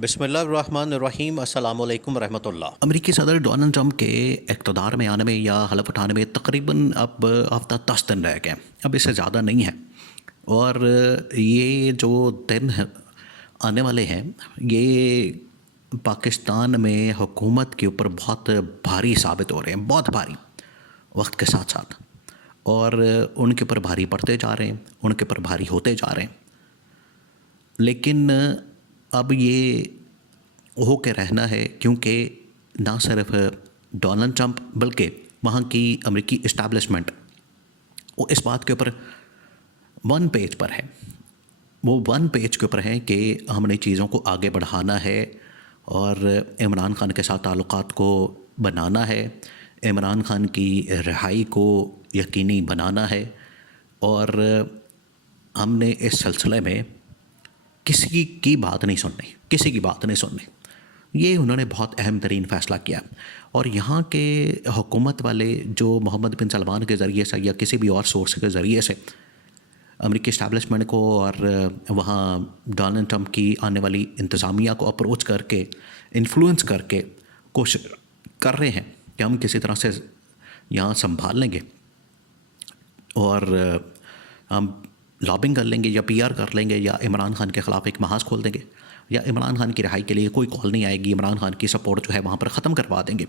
बिस्मिल्लाहिर्रहमानिर्रहीम अस्सलामु अलैकुम रहमतुल्लाह। अमेरिकी सदर डोनाल्ड ट्रंप के इक़्तिदार में आने में या हलफ उठाने में तकरीबन अब हफ्ता 10 दिन रह गए। अब इससे ज़्यादा नहीं है और ये जो दिन आने वाले हैं ये पाकिस्तान में हुकूमत के ऊपर बहुत भारी साबित हो रहे हैं, बहुत भारी वक्त के साथ साथ, और उनके ऊपर भारी पड़ते जा रहे हैं, उनके ऊपर भारी होते जा रहे हैं। लेकिन अब ये हो के रहना है क्योंकि ना सिर्फ डोनाल्ड ट्रंप बल्कि वहाँ की अमेरिकी इस्टेब्लिशमेंट वो इस बात के ऊपर वन पेज पर है, वो वन पेज के ऊपर है कि हमने चीज़ों को आगे बढ़ाना है और इमरान खान के साथ ताल्लुकात को बनाना है, इमरान खान की रिहाई को यकीनी बनाना है। और हमने इस सिलसिले में किसी की बात नहीं सुननी, किसी की बात नहीं सुननी। ये उन्होंने बहुत अहम तरीन फ़ैसला किया। और यहाँ के हुकूमत वाले जो मोहम्मद बिन सलमान के ज़रिए से या किसी भी और सोर्स के ज़रिए से अमेरिकी इस्टेब्लिशमेंट को और वहाँ डोनाल्ड ट्रंप की आने वाली इंतज़ामिया को अप्रोच करके इन्फ्लुएंस करके कोशिश कर रहे हैं कि हम किसी तरह से यहाँ संभाल लेंगे और हम लॉबिंग कर लेंगे या पीआर कर लेंगे या इमरान खान के ख़िलाफ़ एक महाज खोल देंगे या इमरान खान की रिहाई के लिए कोई कॉल नहीं आएगी, इमरान खान की सपोर्ट जो है वहाँ पर ख़त्म करवा देंगे।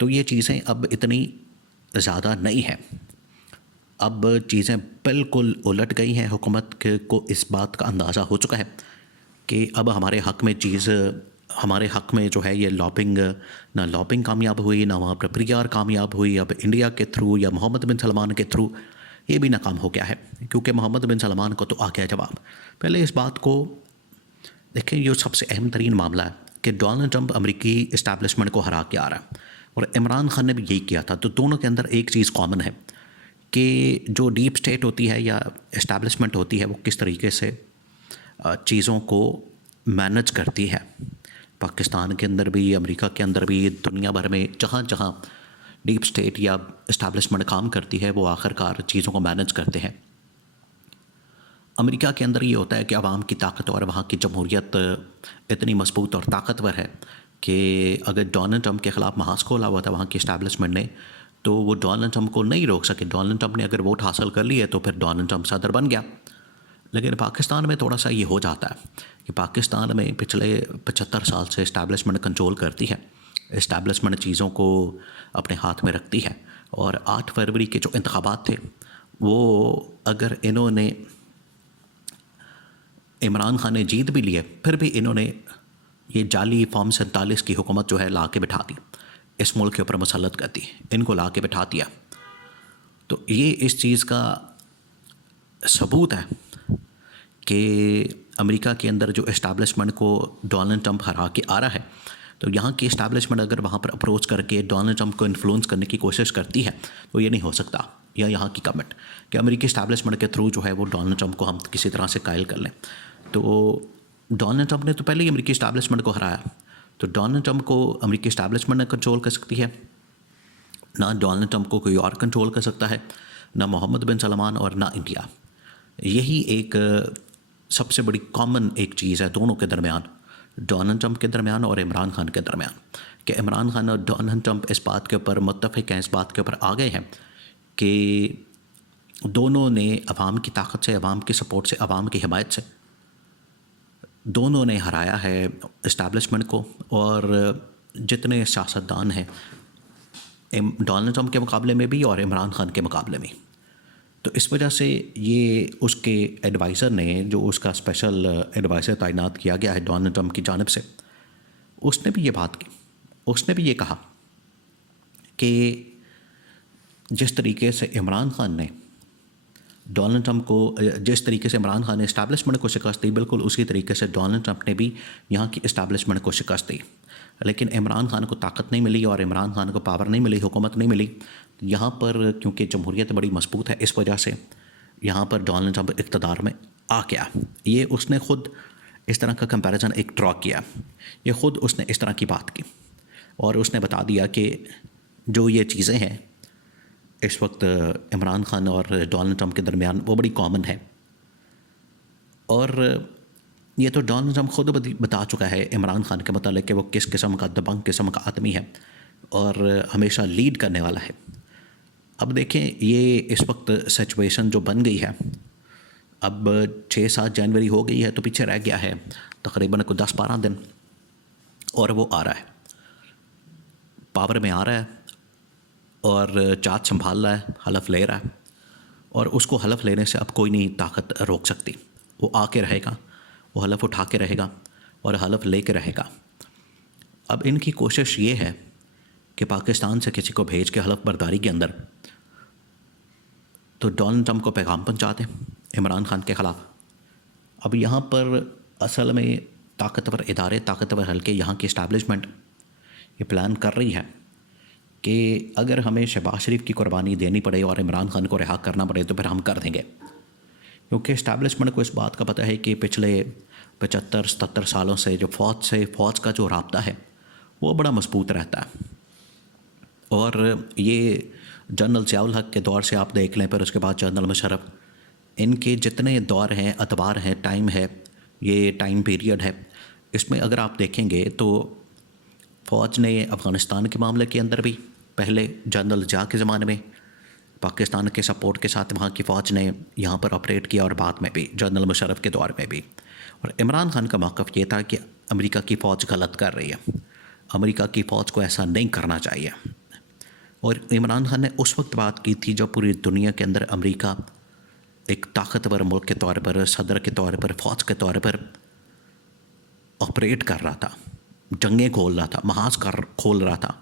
तो ये चीज़ें अब इतनी ज़्यादा नहीं हैं, अब चीज़ें बिल्कुल उलट गई हैं। हुकूमत को इस बात का अंदाज़ा हो चुका है कि अब हमारे हक़ में जो है ये लॉबिंग, ना लॉबिंग कामयाब हुई, ना वहाँ पर पीआर कामयाब हुई। अब इंडिया के थ्रू या मोहम्मद बिन सलमान के थ्रू ये भी नाकाम हो गया है क्योंकि मोहम्मद बिन सलमान को तो आ गया जवाब। पहले इस बात को देखें, ये सबसे अहम तरीन मामला है कि डोनाल्ड ट्रंप अमेरिकी इस्टेब्लिशमेंट को हरा के आ रहा है और इमरान खान ने भी यही किया था। तो दोनों के अंदर एक चीज़ कॉमन है कि जो डीप स्टेट होती है या इस्टेब्लिशमेंट होती है वो किस तरीके से चीज़ों को मैनेज करती है। पाकिस्तान के अंदर भी, अमेरिका के अंदर भी, दुनिया भर में जहाँ जहाँ डीप स्टेट या इस्टेब्लिशमेंट काम करती है वो आखिरकार चीज़ों को मैनेज करते हैं। अमेरिका के अंदर ये होता है कि अवाम की ताकत और वहाँ की जमहूरियत इतनी मजबूत और ताकतवर है कि अगर डोनाल्ड ट्रंप के ख़िलाफ़ महाज खोला हुआ था वहाँ की इस्टेब्लिशमेंट ने, तो वो डोनाल्ड ट्रंप को नहीं रोक सके। डोनाल्ड ट्रंप ने अगर वोट हासिल कर लिए तो फिर डोनाल्ड ट्रंप सदर बन गया। लेकिन पाकिस्तान में थोड़ा सा ये हो जाता है कि पाकिस्तान में पिछले 75 साल से इस्टेब्लिशमेंट कंट्रोल करती है, इस्टेब्लिशमेंट चीज़ों को अपने हाथ में रखती है। और 8 फरवरी के जो इंतखाबात थे वो अगर इन्होंने, इमरान खान ने जीत भी लिए, फिर भी इन्होंने ये जाली फॉर्म 47 की हुकूमत जो है ला के बिठा दी, इस मुल्क के ऊपर मसलत कर दी, इनको ला के बिठा दिया। तो ये इस चीज़ का सबूत है कि अमेरिका के अंदर जो इस्टेब्लिशमेंट को डोनाल्ड ट्रंप हरा के आ रहा है, तो यहाँ की इस्टेब्लिशमेंट अगर वहाँ पर अप्रोच करके डोनाल्ड ट्रंप को इन्फ्लुएंस करने की कोशिश करती है तो ये नहीं हो सकता, या यहाँ की गवर्नमेंट कि अमेरिकी इस्टेब्लिशमेंट के थ्रू जो है वो डोनाल्ड ट्रंप को हम किसी तरह से कायल कर लें। तो डोनाल्ड ट्रंप ने तो पहले ही अमेरिकी इस्टेब्लिशमेंट को हराया, तो डोनाल्ड ट्रंप को अमेरिकी इस्टेब्लिशमेंट ने कंट्रोल कर सकती है, ना डोनाल्ड ट्रंप को कोई और कंट्रोल कर सकता है, ना मोहम्मद बिन सलमान और ना इंडिया। यही एक सबसे बड़ी कॉमन एक चीज़ है दोनों के दरमियान, डोनाल्ड ट्रंप के दरमियान और इमरान खान के दरमियान, कि इमरान खान और डोनाल्ड ट्रंप इस बात के ऊपर मुत्तफ़िक़ हैं, इस बात के ऊपर आ गए हैं कि दोनों ने अवाम की ताकत से, अवाम की सपोर्ट से, अवाम की हिमायत से दोनों ने हराया है इस्टेब्लिशमेंट को। और जितने सियासतदान हैं डोनाल्ड ट्रंप के मुकाबले में भी और इमरान खान के मुकाबले में, तो इस वजह से ये उसके एडवाइज़र ने, जो उसका स्पेशल एडवाइज़र तैनात किया गया है डोनाल्ड ट्रंप की जानिब से, उसने भी ये बात की, उसने भी ये कहा कि जिस तरीके से इमरान खान ने डोनाल्ड ट्रंप को, जिस तरीके से इमरान खान ने इस्टेब्लिशमेंट को शिकस्त दी, बिल्कुल उसी तरीके से डोनाल्ड ट्रंप ने भी यहाँ की इस्टेब्लिशमेंट को शिकस्त दी। लेकिन इमरान खान को ताकत नहीं मिली और इमरान खान को पावर नहीं मिली, हुकूमत नहीं मिली यहाँ पर, क्योंकि जमहूरियत बड़ी मजबूत है। इस वजह से यहाँ पर डोनाल्ड ट्रंप इक़्तिदार में आ गया। ये उसने ख़ुद इस तरह का कंपैरिजन एक ड्रॉ किया, ये ख़ुद उसने इस तरह की बात की और उसने बता दिया कि जो ये चीज़ें हैं इस वक्त इमरान खान और डोनाल्ड ट्रंप के दरमियान वो बड़ी कॉमन है। और ये तो डोनाल्ड ट्रंप खुद बता चुका है इमरान खान के मतलब कि वो किस किस्म का दबंग किस्म का आदमी है और हमेशा लीड करने वाला है। अब देखें ये इस वक्त सिचुएशन जो बन गई है, अब 6-7 जनवरी हो गई है तो पीछे रह गया है तकरीबन को 10-12 दिन, और वो आ रहा है, पावर में आ रहा है और चार्ज संभाल रहा है, हलफ ले रहा है, और उसको हलफ लेने से अब कोई नहीं ताकत रोक सकती। वो आके रहेगा, वो हलफ उठा के रहेगा और हलफ ले के रहेगा। अब इनकी कोशिश ये है कि पाकिस्तान से किसी को भेज के हलफ बर्दारी के अंदर तो डोनाल्ड ट्रंप को पैगाम पहुंचा दें इमरान खान के ख़िलाफ़। अब यहाँ पर असल में ताकतवर इदारे, ताकतवर हल्के, यहाँ की इस्टेब्लिशमेंट ये प्लान कर रही है कि अगर हमें शहबाज शरीफ की कुर्बानी देनी पड़े और इमरान खान को रिहा करना पड़े तो फिर हम कर देंगे, क्योंकि इस्टेब्लिशमेंट को इस बात का पता है कि पिछले 75-77 सालों से जो फ़ौज का जो राब्ता है वो बड़ा मजबूत रहता है। और ये जनरल ज़ियाउल हक के दौर से आप देख लें, फिर उसके बाद जनरल मुशर्रफ, इनके जितने दौर हैं, अतबार हैं, टाइम है, ये टाइम पीरियड है, इसमें अगर आप देखेंगे तो फ़ौज ने अफ़गानिस्तान के मामले के अंदर भी पहले जनरल ज़िया के ज़माने में पाकिस्तान के सपोर्ट के साथ वहाँ की फ़ौज ने यहाँ पर ऑपरेट किया, और बाद में भी जनरल मुशर्रफ के दौर में भी। और इमरान खान का मौक़िफ़ ये था कि अमेरिका की फ़ौज गलत कर रही है, अमेरिका की फ़ौज को ऐसा नहीं करना चाहिए। और इमरान खान ने उस वक्त बात की थी जब पूरी दुनिया के अंदर अमेरिका एक ताकतवर मुल्क के तौर पर, सदर के तौर पर, फ़ौज के तौर पर ऑपरेट कर रहा था, जंगें खोल रहा था, महाज खोल रहा था।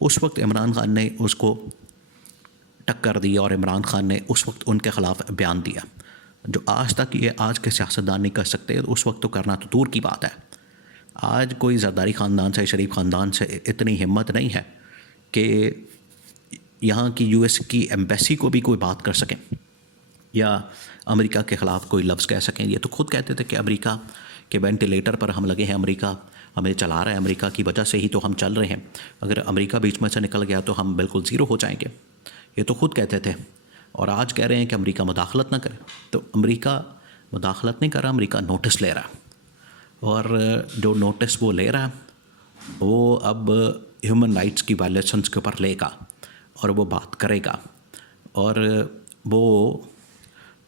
उस वक्त इमरान खान ने उसको टक्कर दी और इमरान खान ने उस वक्त उनके ख़िलाफ़ बयान दिया, जो आज तक ये आज के सियासतदान नहीं कर सकते, उस वक्त तो करना तो दूर की बात है। आज कोई ज़रदारी ख़ानदान से, शरीफ ख़ानदान से इतनी हिम्मत नहीं है कि यहाँ की यूएस की एम्बेसी को भी कोई बात कर सकें या अमेरिका के ख़िलाफ़ कोई लफ्ज़ कह सकें। ये तो खुद कहते थे कि अमेरिका के वेंटिलेटर पर हम लगे हैं, अमेरिका हमें चला रहा है, अमेरिका की वजह से ही तो हम चल रहे हैं, अगर अमेरिका बीच में से निकल गया तो हम बिल्कुल ज़ीरो हो जाएंगे। ये तो खुद कहते थे, और आज कह रहे हैं कि अमेरिका मुदाखलत ना करे। तो अमेरिका मुदाखलत नहीं कर रहा, अमेरिका नोटिस ले रहा है, और जो नोटिस वो ले रहा है वो अब ह्यूमन राइट्स की वायलेशंस के ऊपर लेगा और वो बात करेगा, और वो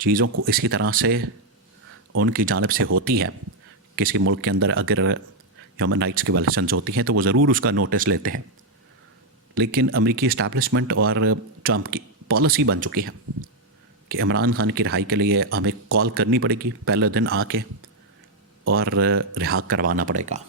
चीज़ों को इसी तरह से उनकी जानिब से होती है। किसी मुल्क के अंदर अगर ह्यूमन राइट्स की वायलेशंस होती हैं तो वो ज़रूर उसका नोटिस लेते हैं। लेकिन अमेरिकी इस्टेब्लिशमेंट और ट्रंप की पॉलिसी बन चुकी है कि इमरान खान की रिहाई के लिए हमें कॉल करनी पड़ेगी पहले दिन आके, और रिहा करवाना पड़ेगा।